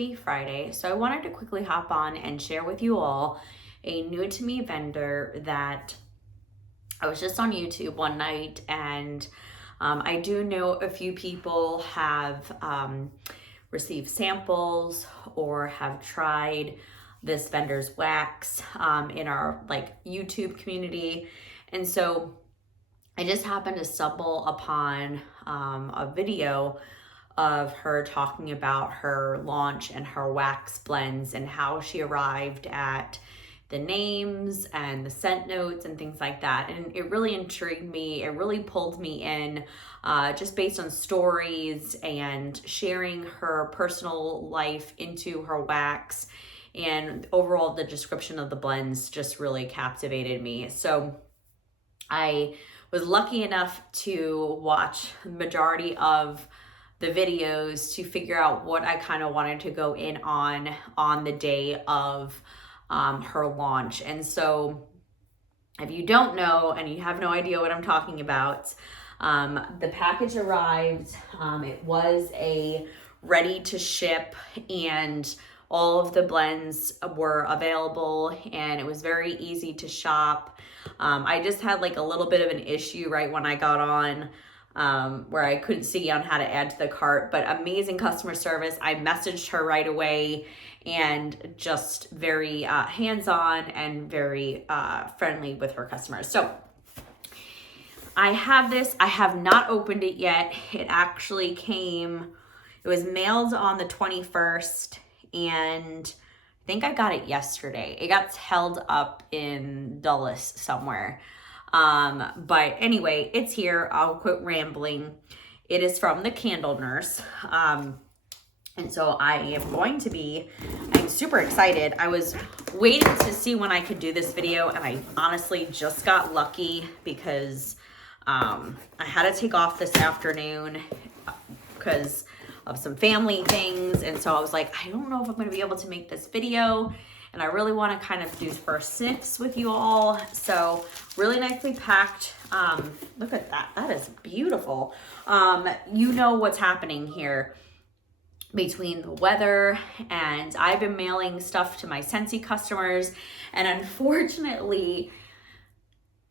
happy Friday. So I wanted to quickly hop on and share with you all a new to me vendor that I was just on YouTube one night, and I do know a few people have received samples or have tried this vendor's wax in our YouTube community. And so I just happened to stumble upon a video of her talking about her launch and her wax blends and how she arrived at the names and the scent notes and things like that. And it really intrigued me. It really pulled me in just based on stories and sharing her personal life into her wax. And overall, the description of the blends just really captivated me. So I was lucky enough to watch the majority of the videos to figure out what I kind of wanted to go in on the day of her launch. And so if you don't know and you have no idea what I'm talking about, the package arrived. It was a ready to ship, and all of the blends were available, and it was very easy to shop. I just had a little bit of an issue right when I got on, where I couldn't see on how to add to the cart, but amazing customer service. I messaged her right away, and just very hands-on and very friendly with her customers. So I have this. I have not opened it yet. It actually came, it was mailed on the 21st, and I think I got it yesterday. It got held up in Dulles somewhere. But anyway, it's here. I'll quit rambling. It is from the Candle Nurse. And so I'm super excited. I was waiting to see when I could do this video, and I honestly just got lucky because I had to take off this afternoon because of some family things. And so I was like, I don't know if I'm going to be able to make this video, and I really want to kind of do first sniffs with you all. So really nicely packed. Look at that. That is beautiful. You know what's happening here between the weather, and I've been mailing stuff to my Scentsy customers, and unfortunately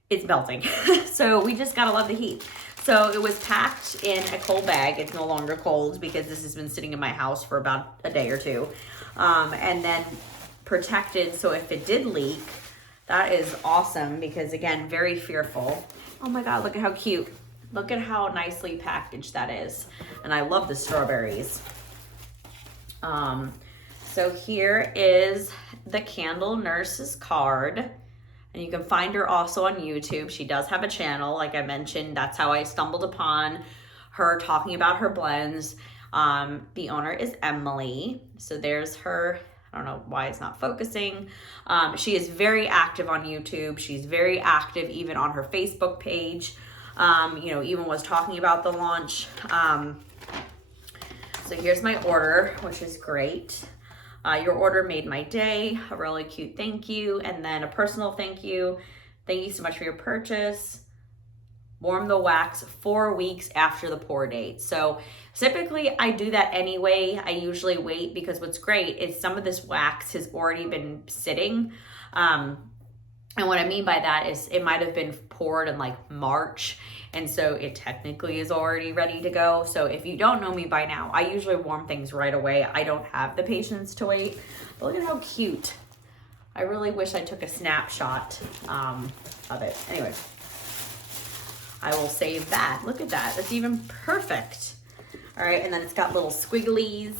it's melting. So we just gotta love the heat. So it was packed in a cold bag. It's no longer cold because this has been sitting in my house for about a day or two. And then protected, so if it did leak, that is awesome, because again, very fearful. Oh my God, look at how cute. Look at how nicely packaged that is. And I love the strawberries. So here is the Candle Nurse's card, and you can find her also on YouTube. She does have a channel, like I mentioned. That's how I stumbled upon her talking about her blends. The owner is Emily. So there's her. I don't know why it's not focusing. She is very active on YouTube. She's very active even on her Facebook page. Even was talking about the launch. So here's my order, which is great. Your order made my day. A really cute thank you, and then a personal thank you. Thank you so much for your purchase. Warm the wax 4 weeks after the pour date. So typically I do that anyway. I usually wait, because what's great is some of this wax has already been sitting. And what I mean by that is it might have been poured in March, and so it technically is already ready to go. So if you don't know me by now, I usually warm things right away. I don't have the patience to wait. But look at how cute. I really wish I took a snapshot of it. Anyway, I will save that. Look at that. That's even perfect. All right, and then it's got little squigglies.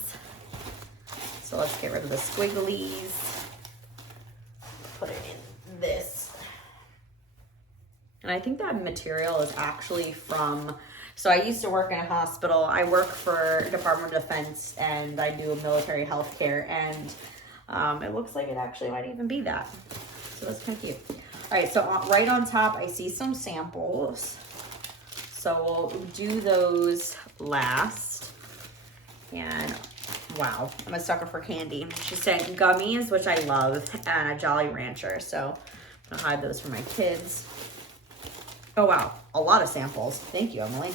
So let's get rid of the squigglies. Put it in this. And I think that material is actually from, so I used to work in a hospital. I work for Department of Defense, and I do military healthcare, and it looks like it actually might even be that. So that's kind of cute. All right, so right on top, I see some samples. So we'll do those last. And wow, I'm a sucker for candy. She sent gummies, which I love, and a Jolly Rancher. So I'm gonna hide those for my kids. Oh wow, a lot of samples. Thank you, Emily.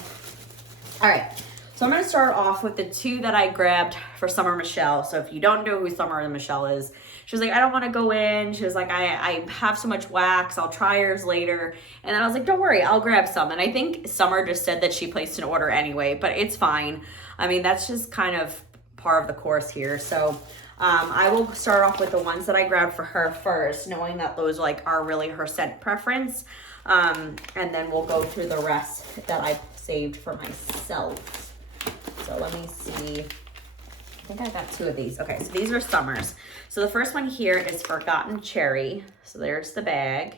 All right, So I'm going to start off with the two that I grabbed for Summer Michelle. So if you don't know who Summer Michelle is, she was like, I don't want to go in. She was like, I have so much wax. I'll try yours later. And then I was like, don't worry, I'll grab some. And I think Summer just said that she placed an order anyway, but it's fine. I mean, that's just kind of part of the course here. So I will start off with the ones that I grabbed for her first, knowing that those like are really her scent preference. And then we'll go through the rest that I saved for myself. So let me see. I think I got two of these. Okay, so these are Summer's. So the first one here is Forgotten Cherry. So there's the bag.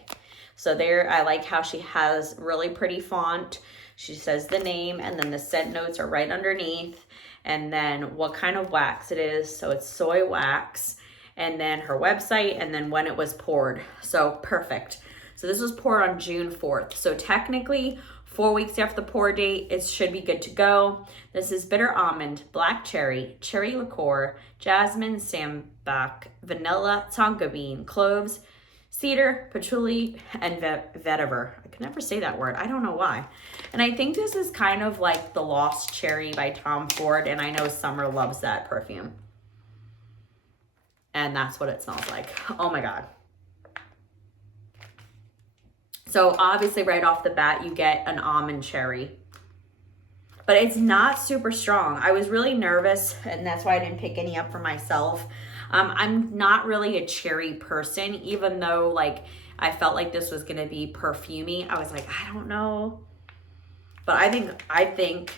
So there, I like how she has really pretty font. She says the name, and then the scent notes are right underneath. And then what kind of wax it is. So it's soy wax. And then her website, and then when it was poured. So perfect. So this was poured on June 4th. So technically, 4 weeks after the pour date, it should be good to go. This is bitter almond, black cherry, cherry liqueur, jasmine, sambac, vanilla, tonka bean, cloves, cedar, patchouli, and vetiver. I can never say that word. I don't know why. And I think this is kind of like the Lost Cherry by Tom Ford, and I know Summer loves that perfume. And that's what it smells like. Oh my God. So obviously right off the bat, you get an almond cherry, but it's not super strong. I was really nervous, and that's why I didn't pick any up for myself. I'm not really a cherry person, even though like I felt like this was gonna be perfumey. I was like, I don't know, but I think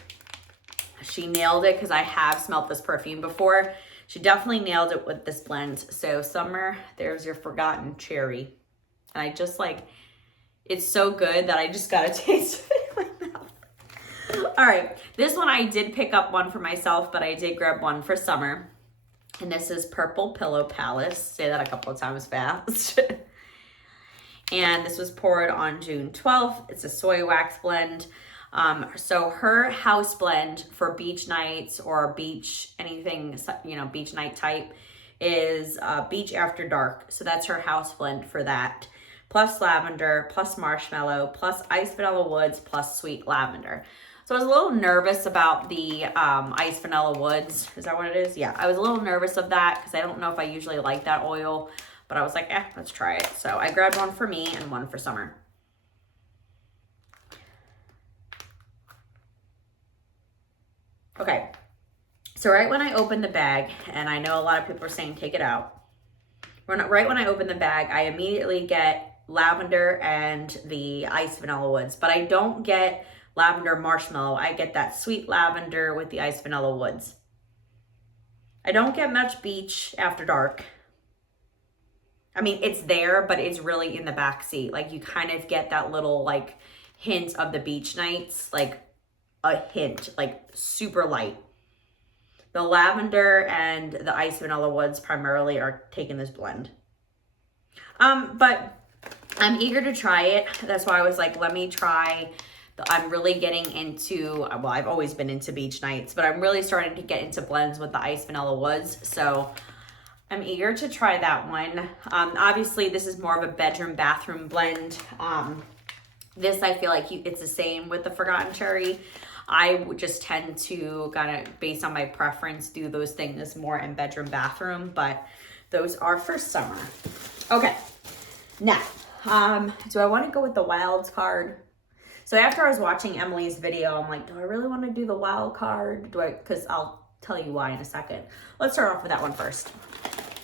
she nailed it because I have smelled this perfume before. She definitely nailed it with this blend. So Summer, there's your Forgotten Cherry, and I just like. It's so good that I just got a taste of it in my mouth. All right, this one I did pick up one for myself, but I did grab one for Summer. And this is Purple Pillow Palace. Say that a couple of times fast. And this was poured on June 12th. It's a soy wax blend. So her house blend for beach nights or beach, anything, you know, beach night type is Beach After Dark. So that's her house blend for that. Plus lavender, plus marshmallow, plus iced vanilla woods, plus sweet lavender. So I was a little nervous about the iced vanilla woods. Is that what it is? Yeah, I was a little nervous of that because I don't know if I usually like that oil, but I was like, let's try it. So I grabbed one for me and one for Summer. Okay, so right when I opened the bag, and I know a lot of people are saying take it out. Right when I open the bag, I immediately get lavender and the iced vanilla woods, but I don't get lavender marshmallow. I get that sweet lavender with the iced vanilla woods. I don't get much Beach After Dark. I mean, it's there, but it's really in the back seat. Like you kind of get that little like hint of the beach nights, like a hint, like super light. The lavender and the iced vanilla woods primarily are taking this blend. But I'm eager to try it. That's why I was like, let me try. I'm really getting into, well, I've always been into beach nights, but I'm really starting to get into blends with the iced vanilla woods. So I'm eager to try that one. Obviously, this is more of a bedroom bathroom blend. This, I feel like it's the same with the Forgotten Cherry. I would just tend to kind of, based on my preference, do those things more in bedroom, bathroom, but those are for Summer. Okay, now, do I want to go with the wild card? So after I was watching Emily's video, I'm like, do I really want to do the wild card? Because I'll tell you why in a second. Let's start off with that one first.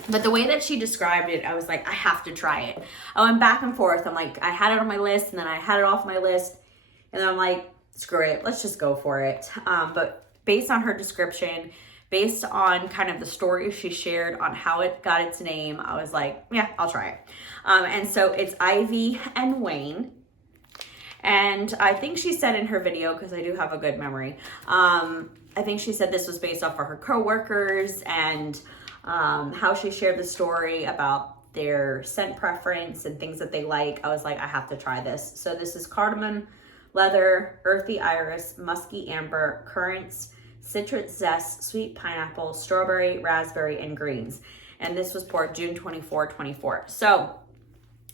But the way that she described it, I was like, I have to try it. I went back and forth. I'm like, I had it on my list, and then I had it off my list, and then I'm like, screw it, let's just go for it. But based on her description, based on kind of the story she shared on how it got its name, I was like, yeah, I'll try it. And so it's Ivy and Wayne. And I think she said in her video, because I do have a good memory, I think she said this was based off of her coworkers and how she shared the story about their scent preference and things that they like. I was like, I have to try this. So this is cardamom, leather, earthy iris, musky amber, currants, citrus zest, sweet pineapple, strawberry, raspberry, and greens. And this was poured June 24, 24. So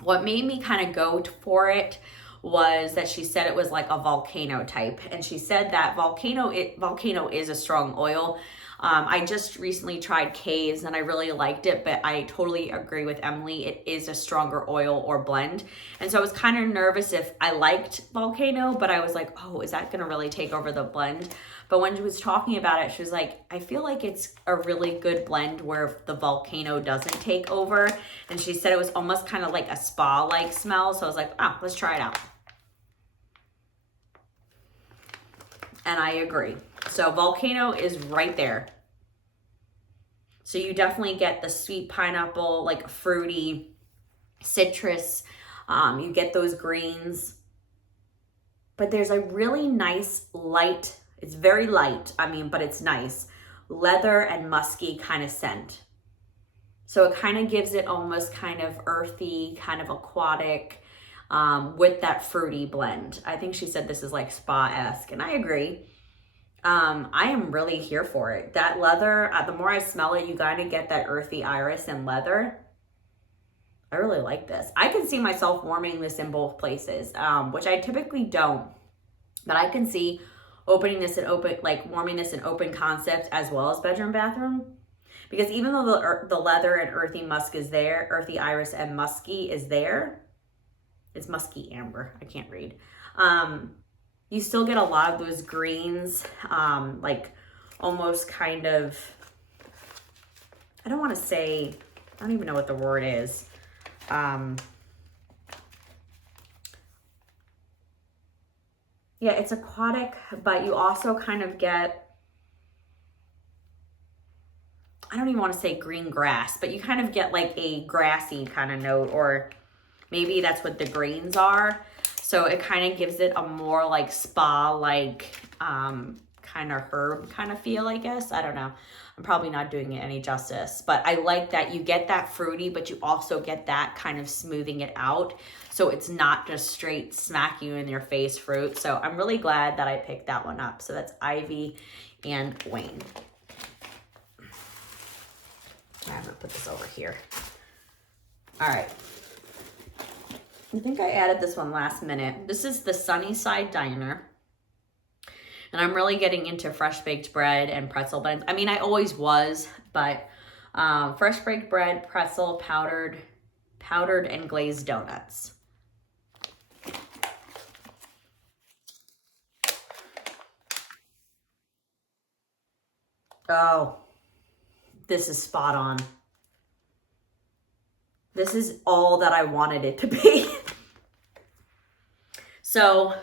what made me kind of go for it was that she said it was like a volcano type. And she said that volcano is a strong oil. I just recently tried K's and I really liked it, but I totally agree with Emily. It is a stronger oil or blend. And so I was kind of nervous if I liked volcano, but I was like, oh, is that going to really take over the blend? But when she was talking about it, she was like, I feel like it's a really good blend where the volcano doesn't take over. And she said it was almost kind of like a spa-like smell. So I was like, oh, let's try it out. And I agree. So volcano is right there. So you definitely get the sweet pineapple, like fruity, citrus. You get those greens. But there's a really nice light, it's very light, but it's nice, leather and musky kind of scent. So it kind of gives it almost kind of earthy, kind of aquatic, with that fruity blend. I think she said this is like spa-esque, and I agree. I am really here for it. That leather, the more I smell it, you kind of get that earthy iris and leather. I really like this. I can see myself warming this in both places, which I typically don't. But I can see opening this and warming this in open concept as well as bedroom, bathroom. Because even though the leather and earthy musk is there, earthy iris and musky is there. It's musky amber. I can't read. You still get a lot of those greens, like almost kind of, I don't want to say, I don't even know what the word is. Yeah, it's aquatic, but you also kind of get, I don't even want to say green grass, but you kind of get like a grassy kind of note, or maybe that's what the greens are. So it kind of gives it a more like spa-like kind of herb kind of feel, I guess. I don't know. I'm probably not doing it any justice, but I like that you get that fruity, but you also get that kind of smoothing it out. So it's not just straight smack you in your face fruit. So I'm really glad that I picked that one up. So that's Ivy and Wayne. I'm gonna put this over here. All right. I think I added this one last minute. This is the Sunnyside Diner. And I'm really getting into fresh baked bread and pretzel blends. I always was, but fresh baked bread, pretzel, powdered and glazed donuts. Oh, this is spot on. This is all that I wanted it to be. So,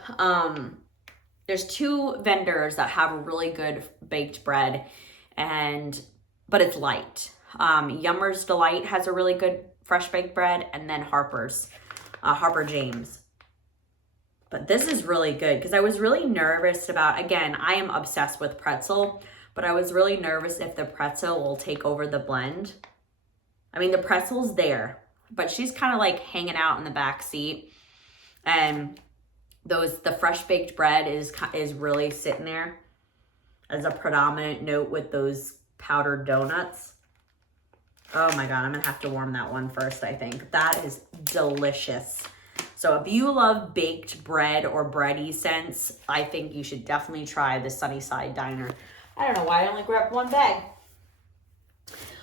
there's two vendors that have really good baked bread, but it's light. Yummer's Delight has a really good fresh baked bread, and then Harper James. But this is really good because I was really nervous about, again, I am obsessed with pretzel, but I was really nervous if the pretzel will take over the blend. The pretzel's there, but she's kind of like hanging out in the back seat, and the fresh baked bread is really sitting there as a predominant note with those powdered donuts. Oh my God, I'm gonna have to warm that one first, I think. That is delicious. So if you love baked bread or bready scents, I think you should definitely try the Sunnyside Diner. I don't know why I only grabbed one bag.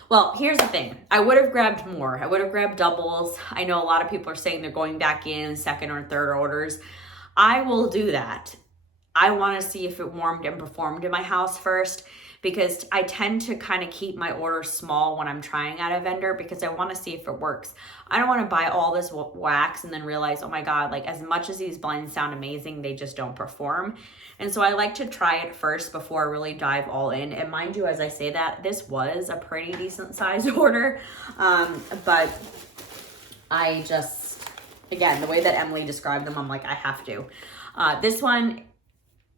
Well, here's the thing. I would have grabbed more. I would have grabbed doubles. I know a lot of people are saying they're going back in second or third orders. I will do that. I want to see if it warmed and performed in my house first, because I tend to kind of keep my orders small when I'm trying out a vendor because I want to see if it works. I don't want to buy all this wax and then realize, oh my God, like as much as these blends sound amazing, they just don't perform. And so I like to try it first before I really dive all in. And mind you, as I say that, this was a pretty decent sized order. But I just, again, the way that Emily described them, I'm like, I have to. This one,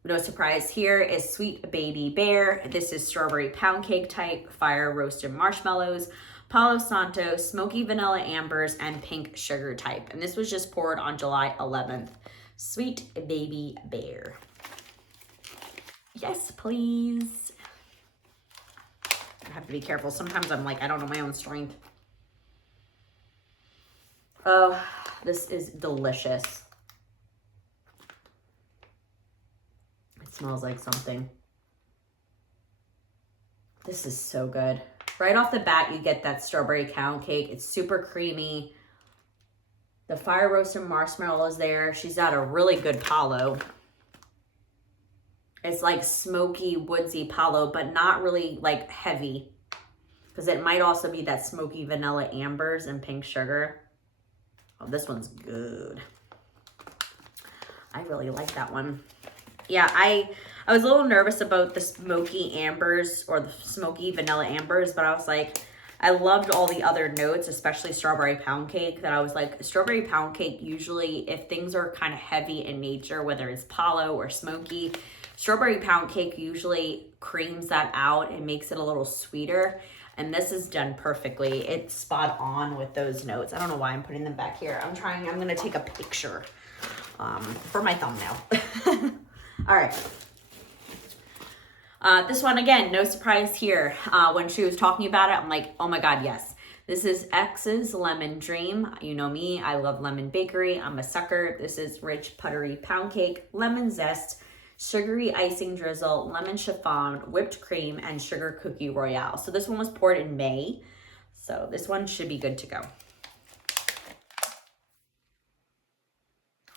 no surprise here, is Sweet Baby Bear. This is strawberry pound cake type, fire roasted marshmallows, Palo Santo, smoky vanilla ambers, and pink sugar type. And this was just poured on July 11th. Sweet Baby Bear. Yes, please. I have to be careful. Sometimes I'm like, I don't know my own strength. Oh, this is delicious. Smells like something. This is so good. Right off the bat, you get that strawberry pound cake. It's super creamy. The fire roasted marshmallow is there. She's got a really good palo. It's like smoky, woodsy palo, but not really like heavy. Because it might also be that smoky vanilla ambers and pink sugar. Oh, this one's good. I really like that one. Yeah, I was a little nervous about the smoky ambers or the smoky vanilla ambers, but I was like, I loved all the other notes, especially strawberry pound cake, that I was like, strawberry pound cake, usually if things are kind of heavy in nature, whether it's palo or smoky, strawberry pound cake usually creams that out and makes it a little sweeter. And this is done perfectly. It's spot on with those notes. I don't know why I'm putting them back here. I'm going to take a picture for my thumbnail. All right. This one, again, no surprise here. When she was talking about it, I'm like, oh my God, yes. This is X's Lemon Dream. You know me, I love lemon bakery. I'm a sucker. This is rich, buttery pound cake, lemon zest, sugary icing drizzle, lemon chiffon, whipped cream, and sugar cookie royale. So this one was poured in May. So this one should be good to go.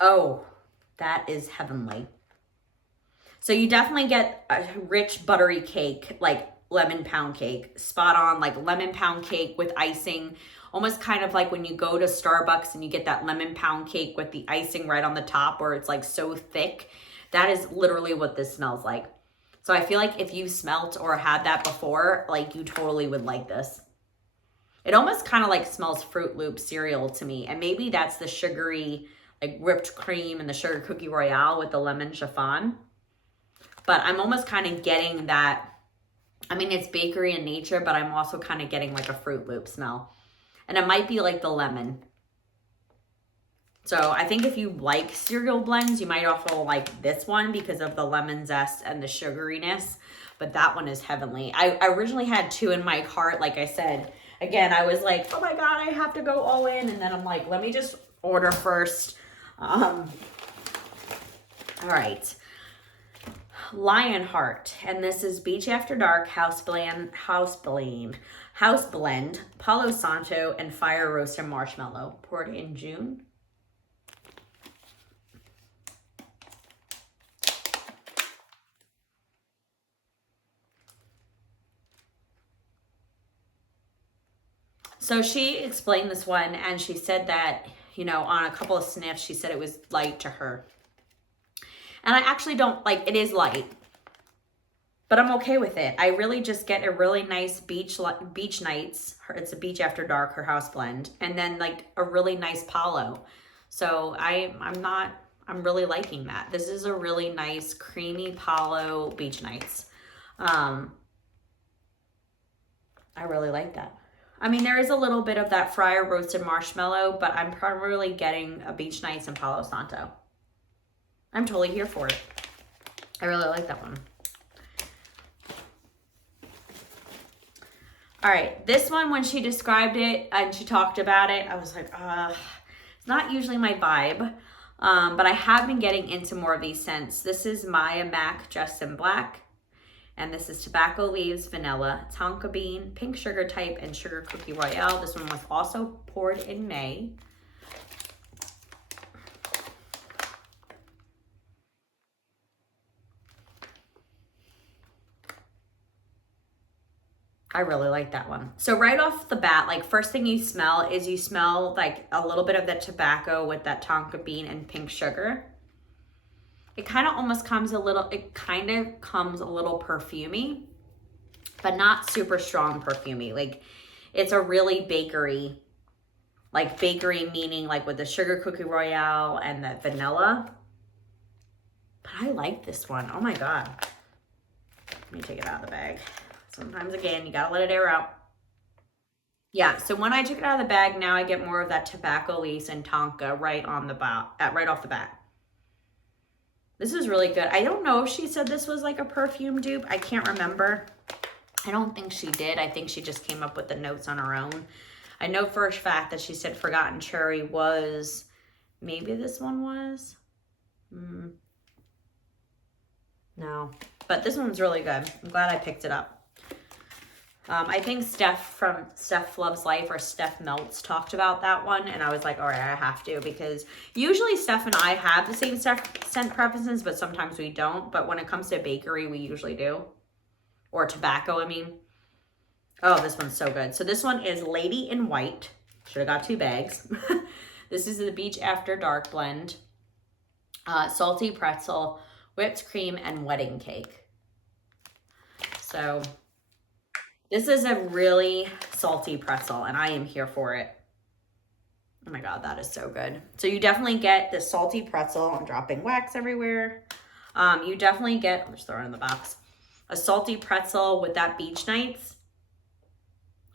Oh, that is heavenly. So you definitely get a rich buttery cake, like lemon pound cake, spot on, like lemon pound cake with icing, almost kind of like when you go to Starbucks and you get that lemon pound cake with the icing right on the top where it's like so thick. That is literally what this smells like. So I feel like if you smelt or had that before, like you totally would like this. It almost kind of like smells Fruit Loop cereal to me. And maybe that's the sugary, like whipped cream and the sugar cookie royale with the lemon chiffon. But I'm almost kind of getting that. I mean, it's bakery in nature, but I'm also kind of getting like a Fruit Loop smell. And it might be like the lemon. So I think if you like cereal blends, you might also like this one because of the lemon zest and the sugariness. But that one is heavenly. I originally had two in my cart. Like I said, again, I was like, oh my God, I have to go all in. And then I'm like, let me just order first. All right. Lionheart, and this is Beach After Dark, House Blend, Palo Santo, and Fire Roasted Marshmallow, poured in June. So she explained this one, and she said that, you know, on a couple of sniffs, she said it was light to her. And I actually don't, like, it is light, but I'm okay with it. I really just get a really nice beach nights. It's a Beach After Dark, her house blend, and then like a really nice palo. So I'm really liking that. This is a really nice creamy palo beach nights. I really like that. I mean, there is a little bit of that fryer roasted marshmallow, but I'm primarily getting a beach nights and Palo Santo. I'm totally here for it. I really like that one. All right, this one, when she described it and she talked about it, I was like, it's not usually my vibe, but I have been getting into more of these scents. This is Maya Mac Dressed in Black, and this is Tobacco Leaves, Vanilla, Tonka Bean, Pink Sugar Type, and Sugar Cookie Royale. This one was also poured in May. I really like that one. So right off the bat, like first thing you smell like a little bit of the tobacco with that tonka bean and pink sugar. It kind of almost comes a little perfumey, but not super strong perfumey. Like it's a really bakery, like bakery meaning like with the sugar cookie royale and the vanilla. But I like this one. Oh my God. Let me take it out of the bag. Sometimes, again, you gotta let it air out. Yeah, so when I took it out of the bag, now I get more of that tobacco leaves and tonka right off the bat. This is really good. I don't know if she said this was like a perfume dupe. I can't remember. I don't think she did. I think she just came up with the notes on her own. I know for a fact that she said Forgotten Cherry was, maybe this one was. No, but this one's really good. I'm glad I picked it up. I think Steph from Steph Loves Life or Steph Melts talked about that one, and I was like, all right, I have to, because usually Steph and I have the same scent preferences, but sometimes we don't. But when it comes to bakery, we usually do. Or tobacco, I mean. Oh, this one's so good. So this one is Lady in White. Should have got 2 bags. This is the Beach After Dark blend. Salty pretzel, whipped cream, and wedding cake. So this is a really salty pretzel, and I am here for it. Oh my God, that is so good. So you definitely get the salty pretzel. I'm dropping wax everywhere. You definitely get, I'm just throwing it in the box, a salty pretzel with that beach nights.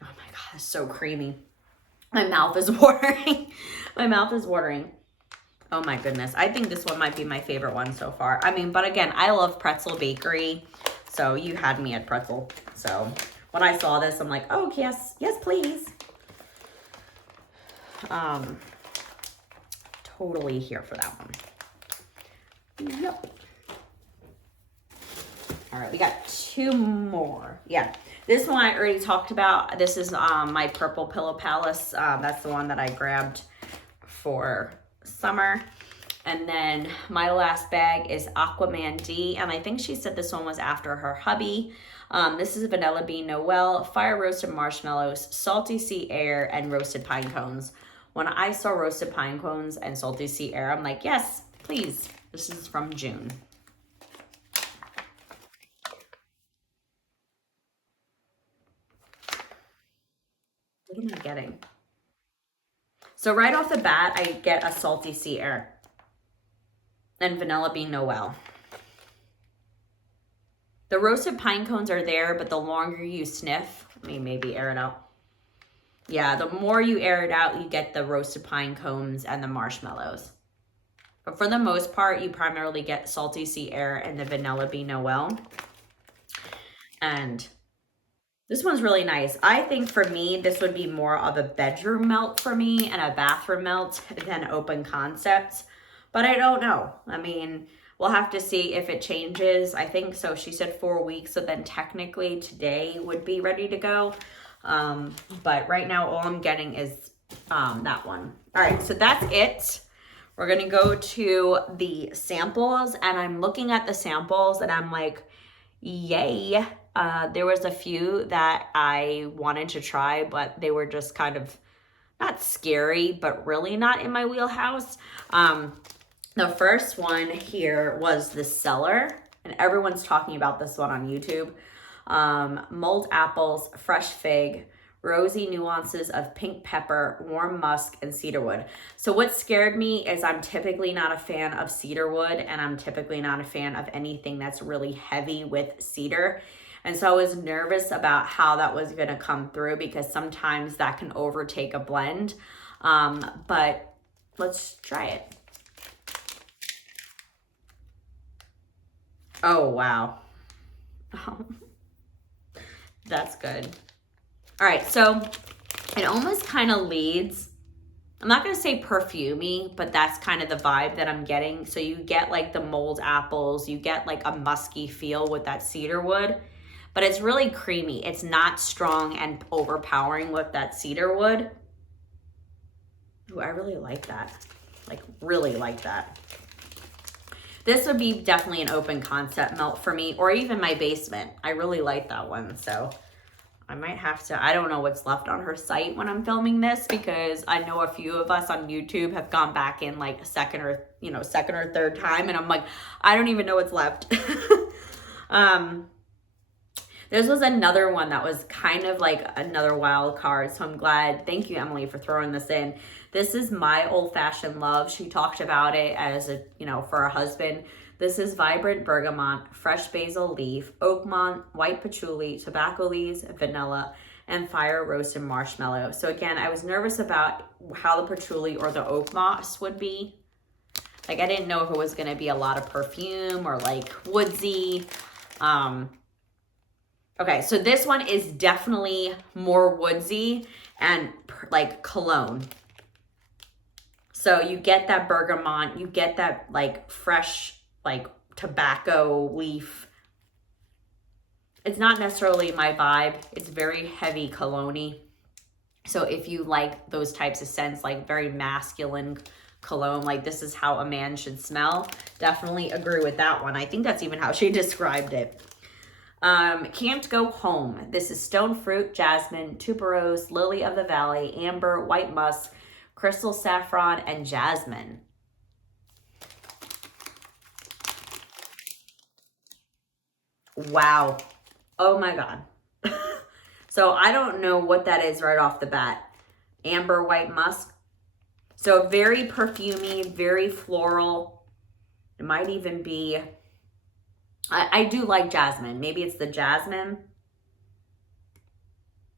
Oh my God, it's so creamy. My mouth is watering. My mouth is watering. Oh my goodness. I think this one might be my favorite one so far. I mean, but again, I love pretzel bakery. So you had me at pretzel. So when I saw this, I'm like, oh, yes, please. Totally here for that one. Yep. All right, we got 2 more. Yeah, this one I already talked about. This is my Purple Pillow Palace. That's the one that I grabbed for summer. And then my last bag is Aquaman D, and I think she said this one was after her hubby. This is Vanilla Bean Noel, Fire Roasted Marshmallows, Salty Sea Air, and Roasted Pine Cones. When I saw Roasted Pine Cones and Salty Sea Air, I'm like, yes, please. This is from June. What am I getting? So right off the bat, I get a Salty Sea Air and Vanilla Bean Noel. The roasted pine cones are there, but the longer you sniff, let me maybe air it out. Yeah, the more you air it out, you get the roasted pine cones and the marshmallows. But for the most part, you primarily get Salty Sea Air and the Vanilla Bean Noel. And this one's really nice. I think for me, this would be more of a bedroom melt for me and a bathroom melt than open concepts. But I don't know. I mean, we'll have to see if it changes. I think so. She said 4 weeks. So then technically today would be ready to go. But right now, all I'm getting is that one. All right, so that's it. We're going to go to the samples. And I'm looking at the samples and I'm like, yay. There was a few that I wanted to try, but they were just kind of not scary, but really not in my wheelhouse. The first one here was the Cellar, and everyone's talking about this one on YouTube. Mulled apples, fresh fig, rosy nuances of pink pepper, warm musk, and cedarwood. So what scared me is I'm typically not a fan of cedarwood, and I'm typically not a fan of anything that's really heavy with cedar. And so I was nervous about how that was going to come through, because sometimes that can overtake a blend. But let's try it. Oh, wow. That's good. All right, so it almost kind of leads, I'm not going to say perfumey, but that's kind of the vibe that I'm getting. So you get like the mulled apples, you get like a musky feel with that cedar wood, but it's really creamy. It's not strong and overpowering with that cedar wood. Ooh, I really like that. Like, really like that. This would be definitely an open concept melt for me, or even my basement. I really like that one, so I might have to, I don't know what's left on her site when I'm filming this, because I know a few of us on YouTube have gone back in like second or third time, and I'm like, I don't even know what's left. This was another one that was kind of like another wild card, so I'm glad. Thank you, Emily, for throwing this in. This is My Old Fashioned Love. She talked about it as a, for a husband. This is vibrant bergamot, fresh basil leaf, oakmont, white patchouli, tobacco leaves, vanilla, and fire roasted marshmallow. So again, I was nervous about how the patchouli or the oak moss would be. Like, I didn't know if it was going to be a lot of perfume or like woodsy. Okay, so this one is definitely more woodsy and like cologne. So you get that bergamot, you get that like fresh, like tobacco leaf. It's not necessarily my vibe. It's very heavy cologne-y. So if you like those types of scents, like very masculine cologne, like this is how a man should smell, definitely agree with that one. I think that's even how she described it. Can't Go Home. This is stone fruit, jasmine, tuberose, lily of the valley, amber, white musk, crystal saffron, and jasmine. Wow. Oh my God. So I don't know what that is right off the bat. Amber, white musk. So very perfumey, very floral. It might even be, I do like jasmine. Maybe it's the jasmine.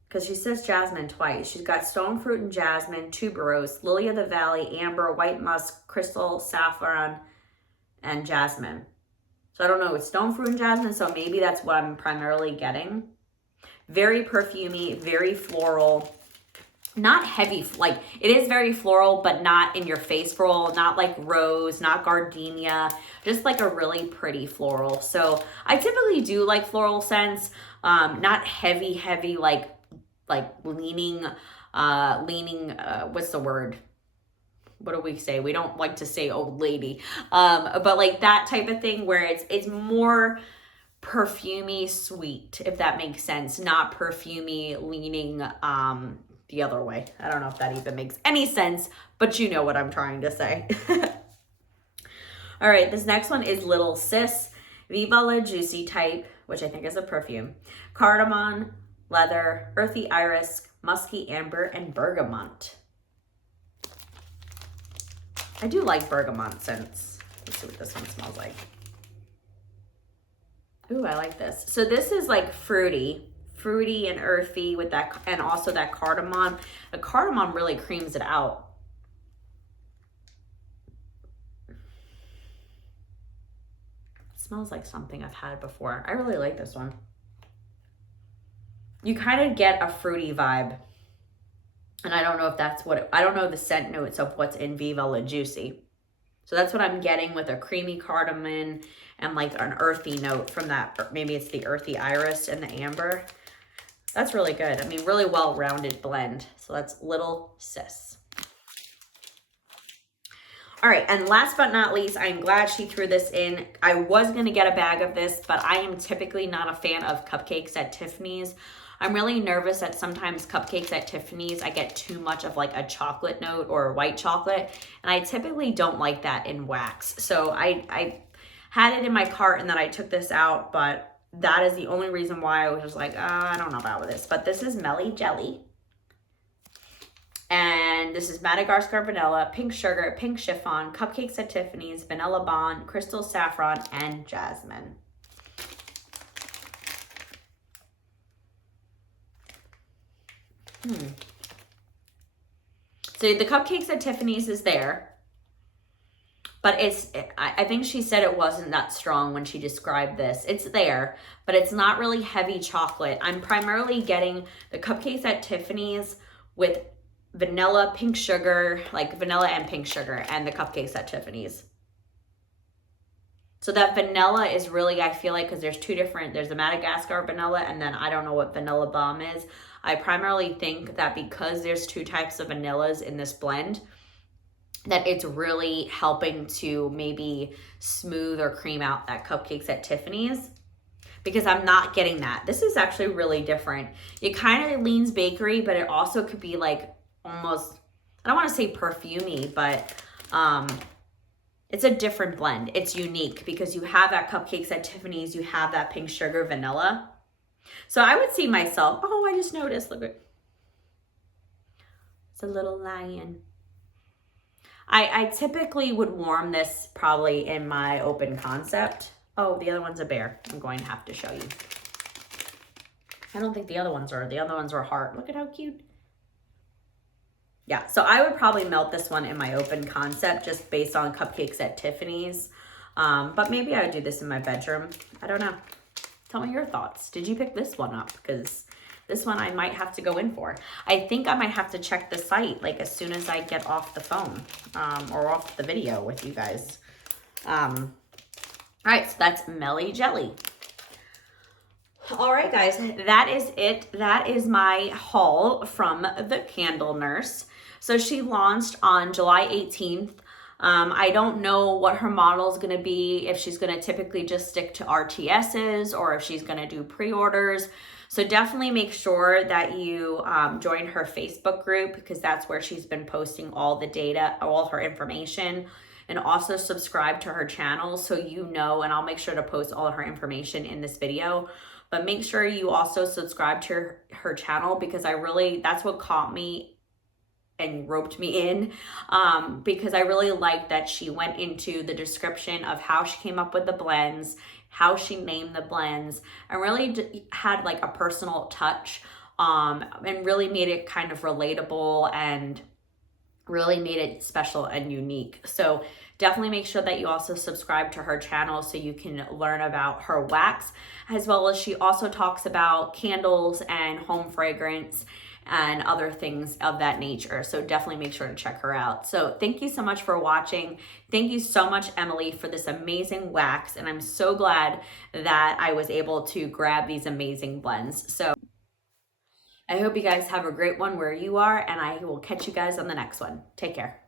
Because she says jasmine twice. She's got stone fruit and jasmine, tuberose, lily of the valley, amber, white musk, crystal saffron, and jasmine. So I don't know, it's stone fruit and jasmine, so maybe that's what I'm primarily getting. Very perfumey, very floral. Not heavy, like it is very floral, but not in your face floral, not like rose, not gardenia, just like a really pretty floral. So I typically do like floral scents, not heavy, like leaning, what's the word? What do we say? We don't like to say old lady, but like that type of thing where it's more perfumey sweet, if that makes sense, not perfumey leaning the other way. I don't know if that even makes any sense, but you know what I'm trying to say. All right, this next one is Little Sis, Viva La Juicy type, which I think is a perfume, cardamom, leather, earthy iris, musky amber, and bergamot. I do like bergamot scents. Let's see what this one smells like. Ooh, I like this. So this is like fruity and earthy with that, and also that cardamom. The cardamom really creams it out. It smells like something I've had before. I really like this one. You kind of get a fruity vibe. And I don't know if that's what, I don't know the scent notes of what's in Viva La Juicy. So that's what I'm getting with a creamy cardamom and like an earthy note from that. Maybe it's the earthy iris and the amber. That's really good. I mean, really well-rounded blend. So that's Little Sis. All right, and last but not least, I'm glad she threw this in. I was gonna get a bag of this, but I am typically not a fan of cupcakes at Tiffany's. I'm really nervous that sometimes cupcakes at Tiffany's, I get too much of like a chocolate note or white chocolate, and I typically don't like that in wax. So I had it in my cart and then I took this out, but that is the only reason why I was just like, I don't know about this. But this is Melly Jelly. And this is Madagascar Vanilla, Pink Sugar, Pink Chiffon, Cupcakes at Tiffany's, Vanilla Bond, Crystal Saffron, and Jasmine. So the Cupcakes at Tiffany's is there. But I think she said it wasn't that strong when she described this. It's there, but it's not really heavy chocolate. I'm primarily getting the Cupcakes at Tiffany's with vanilla, pink sugar, like vanilla and pink sugar, and the Cupcakes at Tiffany's. So that vanilla is really, I feel like, because there's two different, there's the Madagascar vanilla, and then I don't know what Vanilla Bomb is. I primarily think that because there's two types of vanillas in this blend, that it's really helping to maybe smooth or cream out that Cupcakes at Tiffany's, because I'm not getting that. This is actually really different. It kind of leans bakery, but it also could be like almost, I don't want to say perfumey, but it's a different blend. It's unique because you have that Cupcakes at Tiffany's, you have that pink sugar vanilla. So I would see myself, oh, I just noticed, look at, it's a little lion. I typically would warm this probably in my open concept. Oh, the other one's a bear. I'm going to have to show you. I don't think the other ones are. The other ones are heart. Look at how cute. Yeah, so I would probably melt this one in my open concept just based on Cupcakes at Tiffany's. But maybe I would do this in my bedroom. I don't know. Tell me your thoughts. Did you pick this one up? Because this one I might have to go in for. I think I might have to check the site like as soon as I get off the phone or off the video with you guys. All right, so that's Melly Jelly. All right, guys, that is it. That is my haul from the Candle Nurse. So she launched on July 18th. I don't know what her model is going to be, if she's going to typically just stick to RTSs or if she's going to do pre-orders. So definitely make sure that you join her Facebook group, because that's where she's been posting all the data, all her information. And also subscribe to her channel so you know, and I'll make sure to post all of her information in this video. But make sure you also subscribe to her channel, because that's what caught me and roped me in, because I really like that she went into the description of how she came up with the blends, how she named the blends, and really had like a personal touch, and really made it kind of relatable and really made it special and unique. So definitely make sure that you also subscribe to her channel so you can learn about her wax, as well as she also talks about candles and home fragrance and other things of that nature. So definitely make sure to check her out. So thank you so much for watching. Thank you so much, Emily, for this amazing wax. And I'm so glad that I was able to grab these amazing blends. So I hope you guys have a great one where you are, and I will catch you guys on the next one. Take care.